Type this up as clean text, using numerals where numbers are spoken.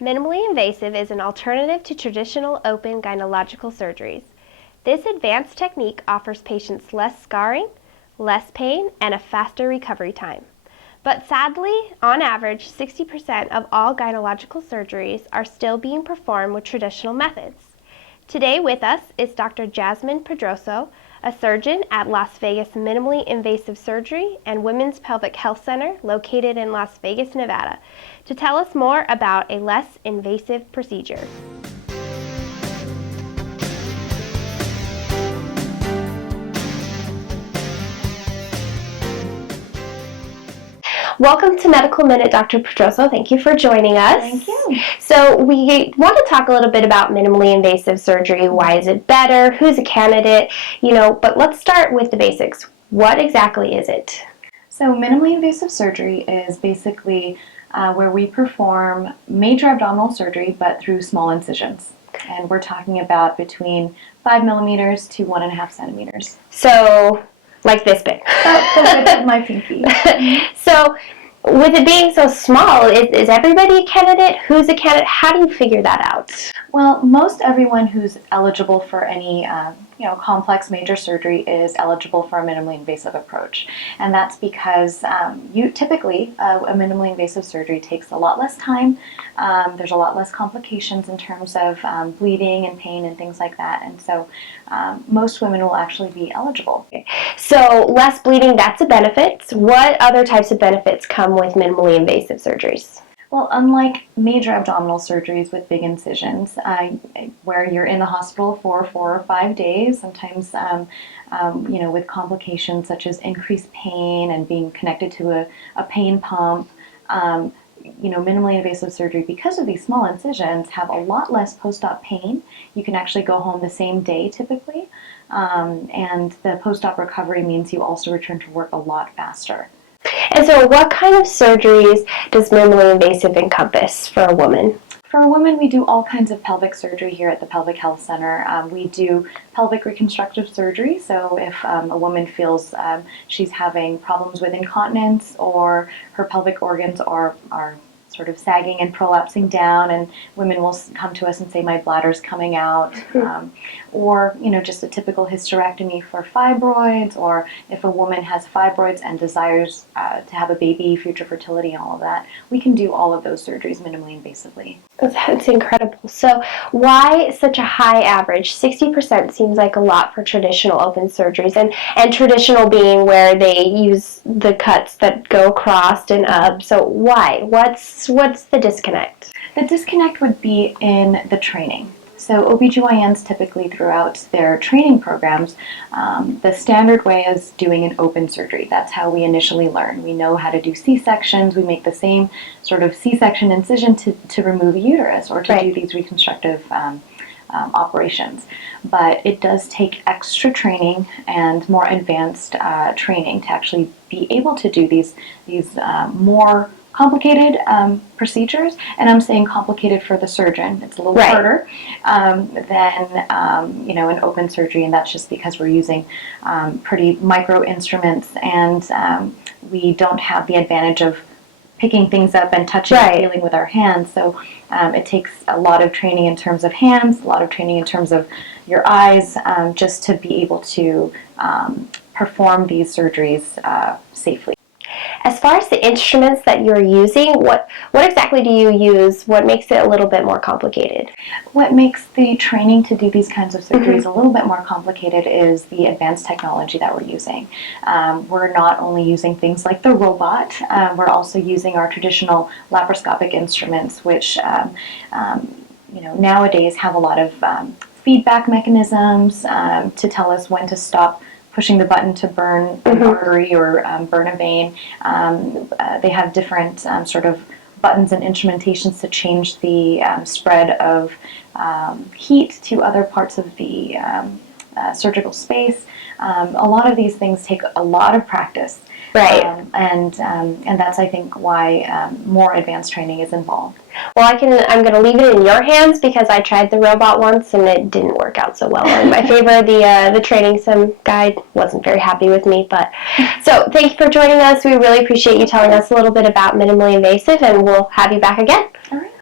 Minimally invasive is an alternative to traditional open gynecological surgeries. This advanced technique offers patients less scarring, less pain, and a faster recovery time. But sadly, on average, 60% of all gynecological surgeries are still being performed with traditional methods. Today with us is Dr. Jasmine Pedroso, a surgeon at Las Vegas Minimally Invasive Surgery and Women's Pelvic Health Center located in Las Vegas, Nevada, to tell us more about a less invasive procedure. Welcome to Medical Minute, Dr. Pedroso. Thank you for joining us. Thank you. So we want to talk a little bit about minimally invasive surgery. Why is it better? Who's a candidate? But let's start with the basics. What exactly is it? So minimally invasive surgery is basically where we perform major abdominal surgery but through small incisions. And we're talking about between 5 millimeters to 1.5 centimeters. So like this big. The width of my pinky. So with it being so small, is everybody a candidate? Who's a candidate? How do you figure that out? Well, most everyone who's eligible for any complex major surgery is eligible for a minimally invasive approach. And that's because typically a minimally invasive surgery takes a lot less time. There's a lot less complications in terms of bleeding and pain and things like that. And so most women will actually be eligible. So less bleeding, that's a benefit. What other types of benefits come with minimally invasive surgeries? Well, unlike major abdominal surgeries with big incisions, where you're in the hospital for 4 or 5 days, sometimes with complications such as increased pain and being connected to a pain pump, minimally invasive surgery, because of these small incisions, have a lot less post-op pain. You can actually go home the same day typically, and the post-op recovery means you also return to work a lot faster. And so what kind of surgeries does minimally invasive encompass for a woman? For a woman, we do all kinds of pelvic surgery here at the Pelvic Health Center. We do pelvic reconstructive surgery, so if a woman feels she's having problems with incontinence or her pelvic organs are sort of sagging and prolapsing down, and women will come to us and say, my bladder's coming out, or just a typical hysterectomy for fibroids, or if a woman has fibroids and desires to have a baby, future fertility and all of that, we can do all of those surgeries minimally invasively. That's incredible. So why such a high average? 60% seems like a lot for traditional open surgeries, and traditional being where they use the cuts that go across and up. So why? What's the disconnect? The disconnect would be in the training. So OBGYNs typically throughout their training programs, the standard way is doing an open surgery. That's how we initially learn. We know how to do C-sections. We make the same sort of C-section incision to remove a uterus or to do these reconstructive operations. But it does take extra training and more advanced training to actually be able to do these more complicated procedures, and I'm saying complicated for the surgeon. It's a little harder than an open surgery, and that's just because we're using pretty micro instruments, and we don't have the advantage of picking things up and touching and feeling with our hands. So it takes a lot of training in terms of hands, a lot of training in terms of your eyes, just to be able to perform these surgeries safely. As far as the instruments that you're using, what exactly do you use? What makes it a little bit more complicated? What makes the training to do these kinds of surgeries a little bit more complicated is the advanced technology that we're using. We're not only using things like the robot, we're also using our traditional laparoscopic instruments, which nowadays have a lot of feedback mechanisms to tell us when to stop pushing the button to burn an artery or burn a vein. They have different sort of buttons and instrumentations to change the spread of heat to other parts of the surgical space. A lot of these things take a lot of practice. And that's, I think, why more advanced training is involved. Well, I'm going to leave it in your hands because I tried the robot once and it didn't work out so well in my favor. The training sim guide wasn't very happy with me. So thank you for joining us. We really appreciate you telling us a little bit about minimally invasive, and we'll have you back again. All right.